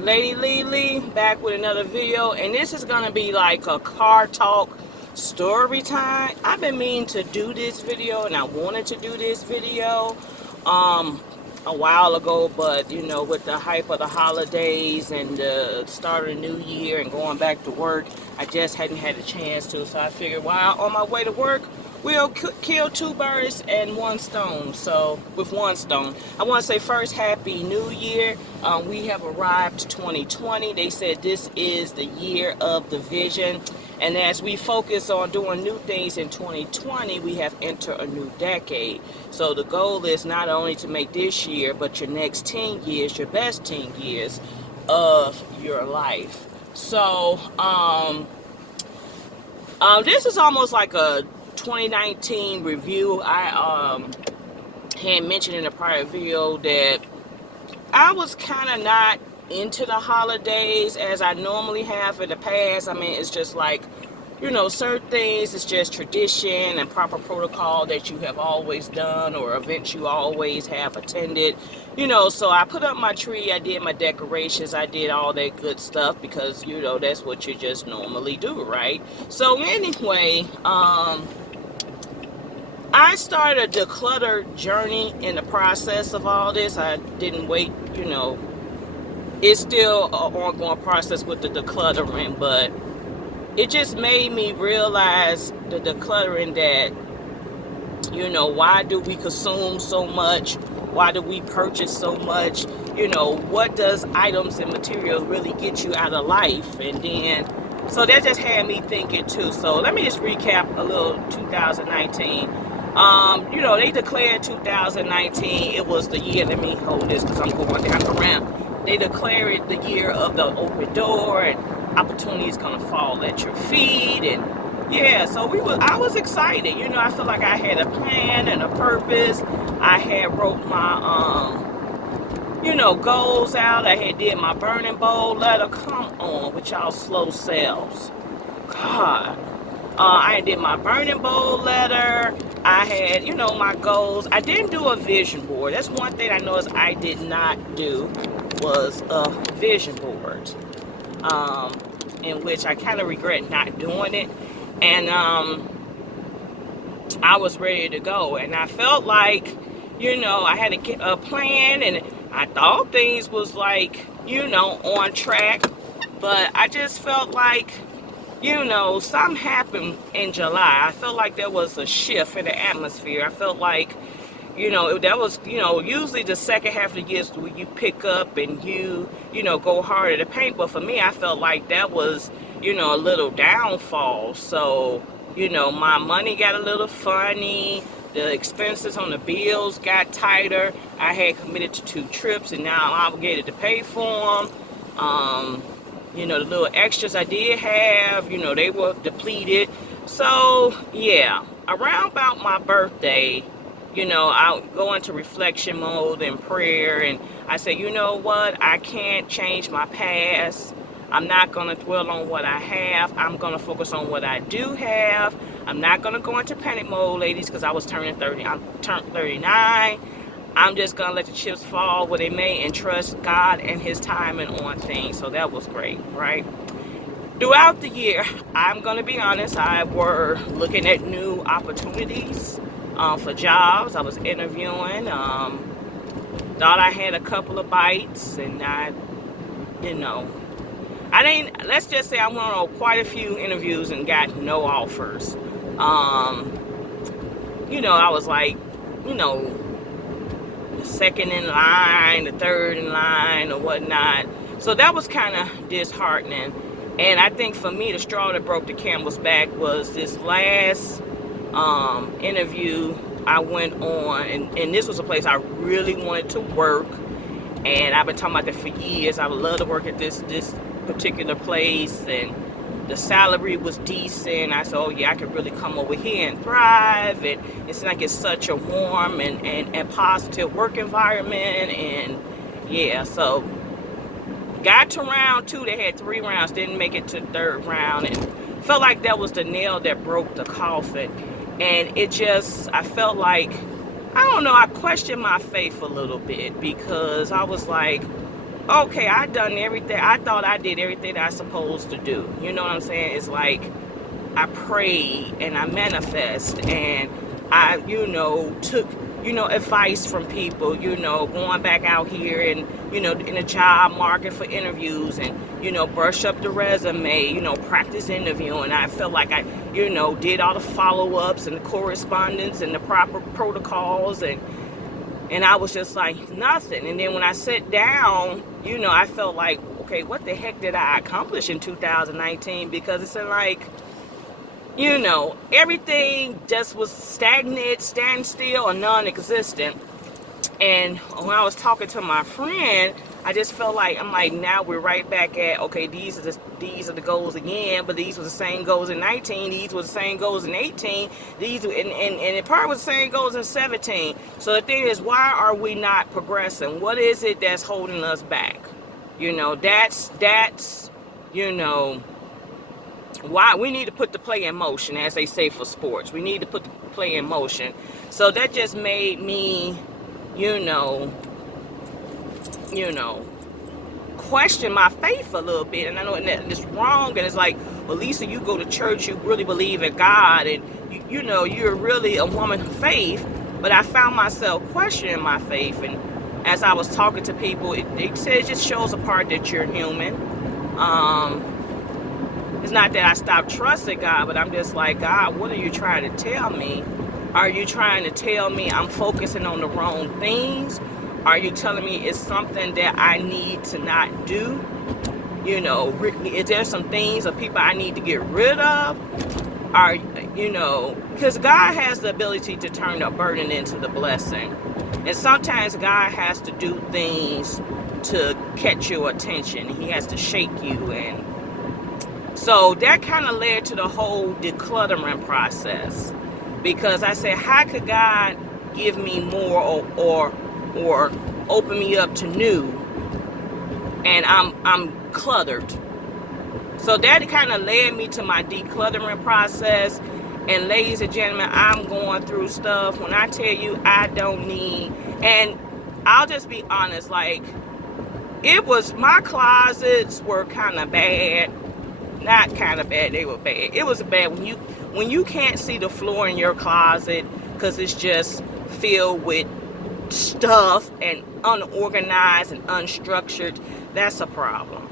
Lady Lele back with another video, and this is gonna be like a car talk story time. I've been meaning to do this video, and I wanted to do this video um a while ago, but with the hype of the holidays and the start of the new year and going back to work, I just hadn't had a chance to. So I figured, while on my way to work, we'll kill two birds and one stone. So with one stone, I want to say first, Happy New Year. We have arrived to 2020. They said this is the year of the vision. And as we focus on doing new things in 2020, we have entered a new decade. So the goal is not only to make this year, but your next 10 years, your best 10 years of your life. So this is almost like a 2019 review. I had mentioned in a prior video that I was kind of not into the holidays as I normally have in the past. I mean, it's just like, certain things, it's just tradition and proper protocol that you have always done, or events you always have attended. So I put up my tree, I did my decorations, I did all that good stuff because, that's what you just normally do, right? So anyway, I started a declutter journey in the process of all this. I didn't wait, it's still an ongoing process with the decluttering, but it just made me realize the decluttering that, why do we consume so much? Why do we purchase so much? What does items and materials really get you out of life? And then, so that just had me thinking too. So let me just recap a little 2019. They declared 2019, it was the year, let me hold this because I'm going down around. They declared it the year of the open door, and opportunities gonna fall at your feet. And yeah, so I was excited. I feel like I had a plan and a purpose. I had wrote my goals out. I had did my burning bowl letter. Come on with y'all slow selves. God. I did my burning bowl letter. I had, my goals. I didn't do a vision board. That's one thing I noticed I did not do, was a vision board, in which I kind of regret not doing it. And I was ready to go, and I felt like, I had a plan, and I thought things was like, on track, but I just felt like, something happened in July. I felt like there was a shift in the atmosphere. I felt like, that was, usually the second half of the year where you pick up and you go harder to paint. But for me, I felt like that was, a little downfall. So, my money got a little funny. The expenses on the bills got tighter. I had committed to 2 trips, and now I'm obligated to pay for them. The little extras I did have, they were depleted. So, yeah, around about my birthday, I go into reflection mode and prayer, and I say, you know what, I can't change my past. I'm not going to dwell on what I have. I'm going to focus on what I do have. I'm not going to go into panic mode, ladies, because I was turning 30. I'm turned 39. I'm just going to let the chips fall where they may and trust God and his timing on things. So that was great, right? Throughout the year, I'm going to be honest, I were looking at new opportunities for jobs. I was interviewing. Thought I had a couple of bites, and I didn't, let's just say I went on quite a few interviews and got no offers. I was like, the second in line, the third in line, or whatnot. So that was kind of disheartening. And I think for me, the straw that broke the camel's back was this last interview I went on, and this was a place I really wanted to work, and I've been talking about that for years. I would love to work at this particular place, and the salary was decent. I said, oh yeah, I could really come over here and thrive, and it's like it's such a warm and positive work environment. And yeah, so got to round 2. They had 3 rounds, didn't make it to the 3rd round, and felt like that was the nail that broke the coffin. And I felt like, I don't know, I questioned my faith a little bit, because I was like, okay, I done everything. I thought I did everything that I supposed to do. You know what I'm saying? It's like I prayed and I manifest and I, took, advice from people, going back out here and, in the job market for interviews and, brush up the resume, practice interviewing. I felt like I, did all the follow-ups and the correspondence and the proper protocols and I was just like nothing. And then when I sat down, I felt like, okay, what the heck did I accomplish in 2019? Because it's like, everything just was stagnant, standstill, or non-existent. And when I was talking to my friend, I just felt like, I'm like, now we're right back at, okay, these are the goals again, but these were the same goals in 19, these were the same goals in 18, and it probably was the same goals in 17. So the thing is, why are we not progressing? What is it that's holding us back? That's why we need to put the play in motion, as they say for sports. We need to put the play in motion. So that just made me, question my faith a little bit. And I know that it's wrong, and it's like, well, Lisa, you go to church, you really believe in God, and you're really a woman of faith. But I found myself questioning my faith, and as I was talking to people, it just shows a part that you're human. It's not that I stopped trusting God, but I'm just like, God, what are you trying to tell me? Are you trying to tell me I'm focusing on the wrong things? Are you telling me it's something that I need to not do? Is there some things or people I need to get rid of? Because God has the ability to turn a burden into the blessing. And sometimes God has to do things to catch your attention. He has to shake you. And so that kind of led to the whole decluttering process. Because I said, how could God give me more or open me up to new, and I'm cluttered? So that kind of led me to my decluttering process. And ladies and gentlemen, I'm going through stuff. When I tell you I don't need, and I'll just be honest, like, my closets were kind of bad. Not kind of bad, they were bad. It was bad when you can't see the floor in your closet because it's just filled with stuff and unorganized and unstructured. That's a problem.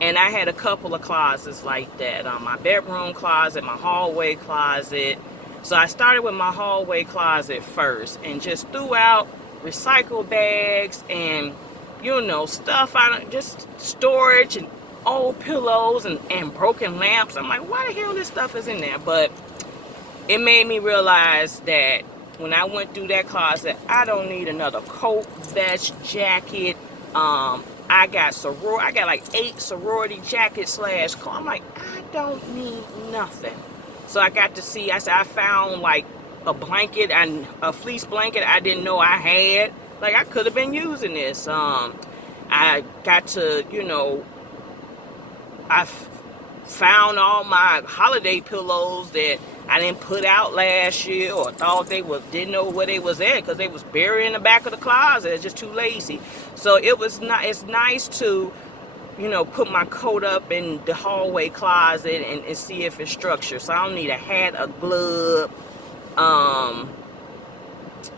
And I had a couple of closets like that. My bedroom closet, my hallway closet. So I started with my hallway closet first and just threw out recycle bags and stuff out, just storage and old pillows and broken lamps. I'm like, why the hell this stuff is in there? But it made me realize that when I went through that closet, I don't need another coat, vest, jacket. I got like 8 sorority jackets / clothes. I'm like, I don't need nothing. So I got to see, I found like a blanket and a fleece blanket I didn't know I had. Like, I could have been using this. I got to, I found all my holiday pillows that I didn't put out last year or thought didn't know where they was at because they was buried in the back of the closet. It's just too lazy. So it's nice to, put my coat up in the hallway closet and see if it's structured. So I don't need a hat, a glove,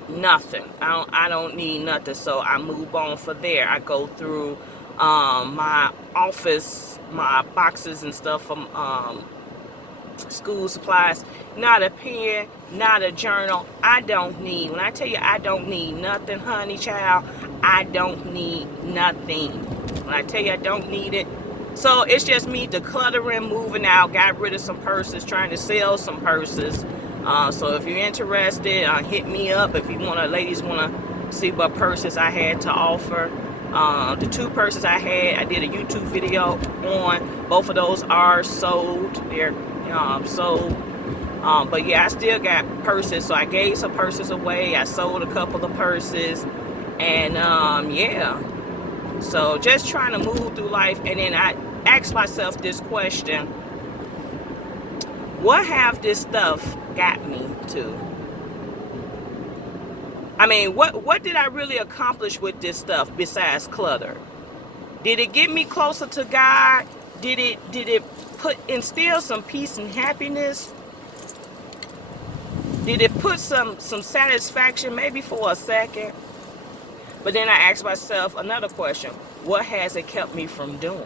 nothing. I don't need nothing. So I move on for there. I go through my office, my boxes and stuff from school supplies. Not a pen, not a journal. I don't need. When I tell you I don't need nothing, honey child, I don't need nothing. When I tell you I don't need it. So it's just me decluttering, moving out, got rid of some purses, trying to sell some purses. So if you're interested, hit me up if you ladies want to see what purses I had to offer. The 2 purses I had, I did a YouTube video on. Both of those are sold. They're sold. But yeah, I still got purses. So I gave some purses away. I sold a couple of purses. And yeah. So just trying to move through life. And then I asked myself this question. What have this stuff got me to? I mean, what did I really accomplish with this stuff besides clutter? Did it get me closer to God? Did it instill some peace and happiness? Did it put some satisfaction maybe for a second? But then I asked myself another question. What has it kept me from doing?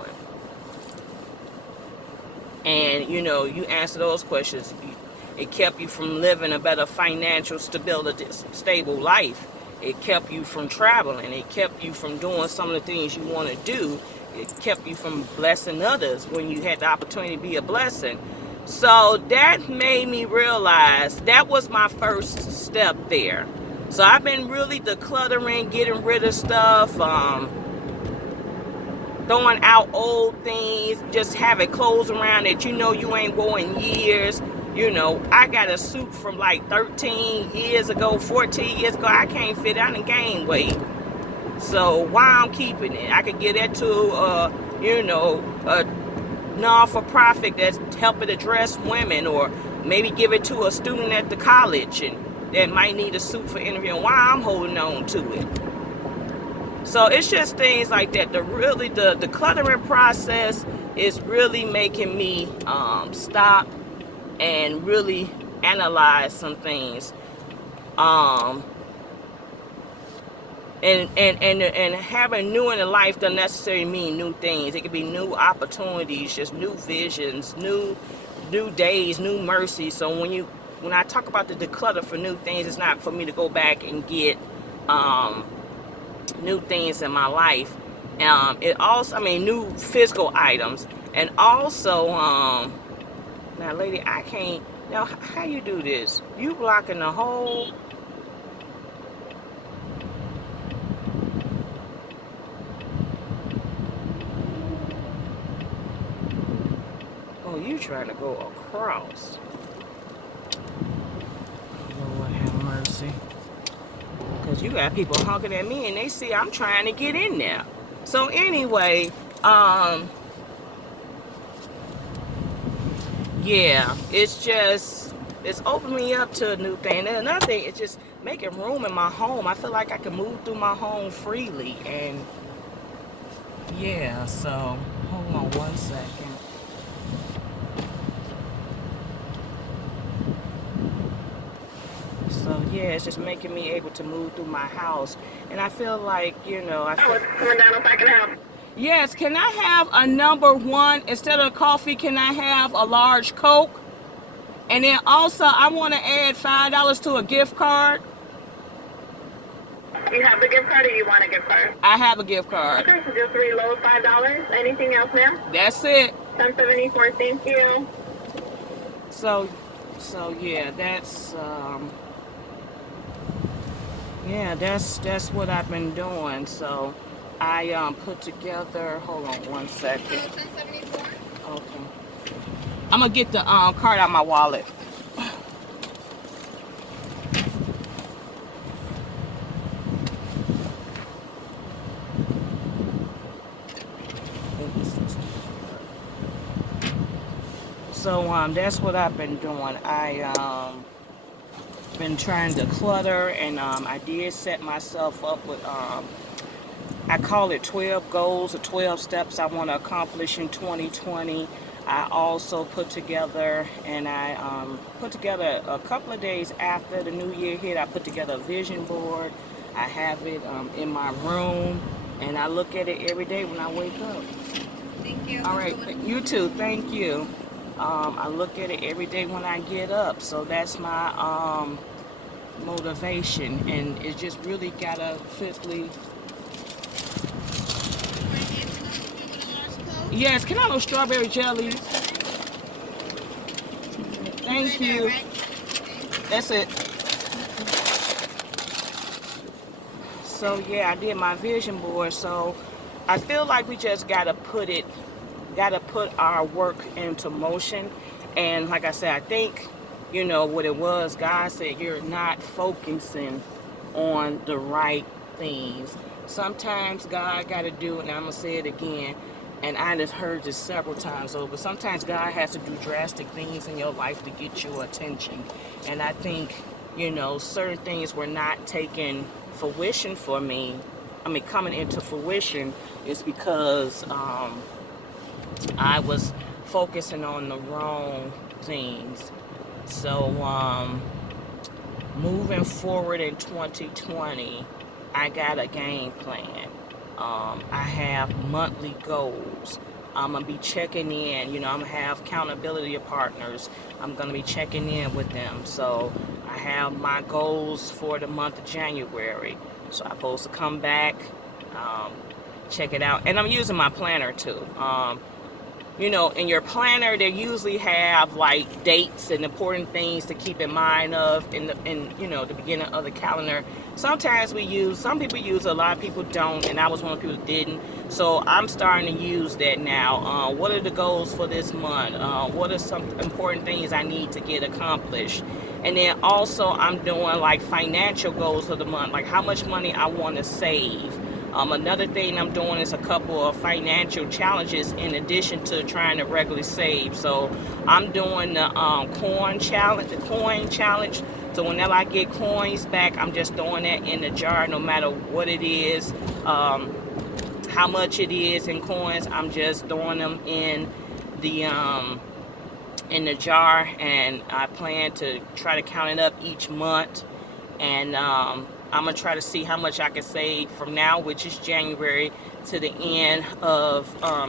And you answer those questions. It kept you from living a better financial stability, stable life. It kept you from traveling. It kept you from doing some of the things you want to do. It kept you from blessing others when you had the opportunity to be a blessing. So that made me realize that was my first step there. So I've been really decluttering, getting rid of stuff, throwing out old things, just having clothes around that you ain't worn in years. I got a suit from like 13 years ago, 14 years ago. I can't fit it. I done gained weight. So why I'm keeping it? I could get that to a non-for-profit that's helping address women, or maybe give it to a student at the college and that might need a suit for interviewing. Why I'm holding on to it? So it's just things like that. The decluttering process is really making me stop and really analyze some things. And having new in the life doesn't necessarily mean new things. It could be new opportunities, just new visions, new days, new mercies. So when I talk about the declutter for new things, it's not for me to go back and get new things in my life. It also, new physical items, and also, now, lady, I can't. Now, how you do this? You blocking the whole. Oh, you trying to go across? Lord have mercy. Because you got people honking at me and they see I'm trying to get in there. So anyway, yeah, it's opened me up to a new thing. And another thing, it's just making room in my home. I feel like I can move through my home freely. And yeah, so hold on one second. So yeah, it's just making me able to move through my house. And I feel like, Coming down if I can help. Yes, can I have a number one? Instead of coffee, can I have a large Coke? And then also, I want to add $5 to a gift card. You have the gift card, or you want a gift card? I have a gift card. Okay, so just reload $5. Anything else, ma'am? That's it. 1074. Thank you. So yeah, that's what I've been doing. So I put together. Hold on one second. 1074. Okay. I'm gonna get the card out of my wallet. So that's what I've been doing. I been trying to clutter, and I did set myself up with I call it 12 goals or 12 steps I want to accomplish in 2020. I also put together, and I put together a couple of days after the new year hit, I put together a vision board. I have it in my room, and I look at it every day when I wake up. Thank you. All right, you too. Thank you. I look at it every day when I get up, so that's my motivation, and it just really gotta physically. Yes, can I have a strawberry jelly? Thank you. That's it. So yeah, I did my vision board. So I feel like we just gotta put our work into motion. And like I said, I think what it was. God said you're not focusing on the right things. Sometimes God got to do, and I'm gonna say it again, and I just heard this several times over. Sometimes God has to do drastic things in your life to get your attention. And I think, certain things were not taking fruition for me coming into fruition is because I was focusing on the wrong things. So moving forward in 2020, I got a game plan. I have monthly goals. I'm gonna be checking in. I'm gonna have accountability partners. I'm gonna be checking in with them. So I have my goals for the month of January. So I'm supposed to come back, um, check it out, and I'm using my planner too. In your planner, they usually have like dates and important things to keep in mind of in the beginning of the calendar. Sometimes some people use it, a lot of people don't, and I was one of the people who didn't. So I'm starting to use that now. What are the goals for this month? What are some important things I need to get accomplished? And then also I'm doing like financial goals for the month, like how much money I want to save. Another thing I'm doing is a couple of financial challenges in addition to trying to regularly save. So I'm doing the coin challenge. So whenever I get coins back, I'm just throwing that in the jar, no matter what it is, how much it is in coins. I'm just throwing them the in the jar, and I plan to try to count it up each month. And I'm gonna try to see how much I can save from now, which is January, to the end of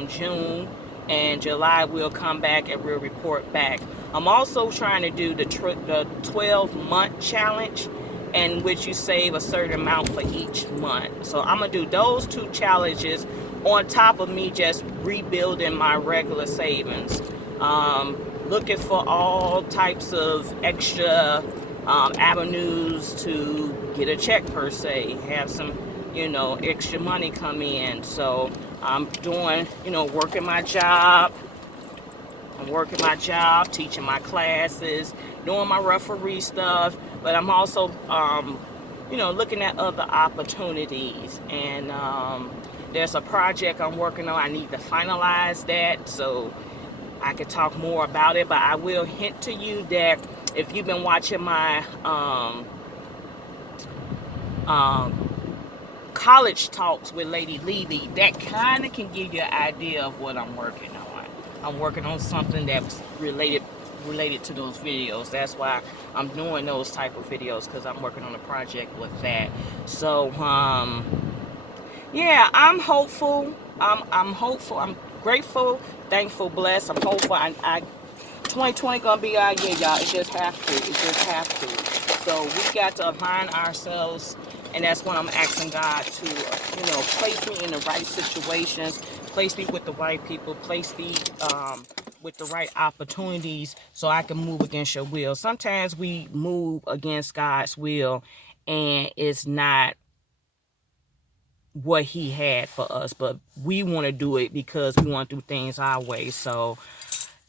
June, and July we'll come back and we'll report back. I'm also trying to do the 12-month challenge, in which you save a certain amount for each month. So I'm gonna do those two challenges on top of me just rebuilding my regular savings. Looking for all types of extra avenues to get a check, per se, have some extra money come in. So I'm doing, working my job, teaching my classes, doing my referee stuff, but I'm also looking at other opportunities. And there's a project I'm working on. I need to finalize that so I could talk more about it, but I will hint to you that if you've been watching my college talks with Lady Lele, that kind of can give you an idea of what I'm working on. I'm working on something that's related to those videos. That's why I'm doing those type of videos, because I'm working on a project with that. So yeah, I'm hopeful. I'm hopeful. I'm grateful, thankful, blessed. I'm hopeful. I 2020 gonna be our year, y'all. It just have to. It just have to. So we got to align ourselves, and that's when I'm asking God to, place me in the right situations, place me with the right people, place me with the right opportunities, so I can move against Your will. Sometimes we move against God's will, and it's not what He had for us, but we want to do it because we want to do things our way. So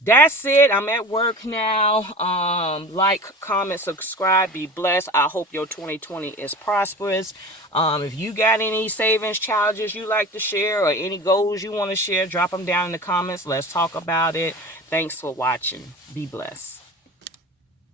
that's it. I'm at work now. Like, comment, subscribe, be blessed. I hope your 2020 is prosperous. If you got any savings challenges you like to share, or any goals you want to share, drop them down in the comments. Let's talk about it. Thanks for watching. Be blessed.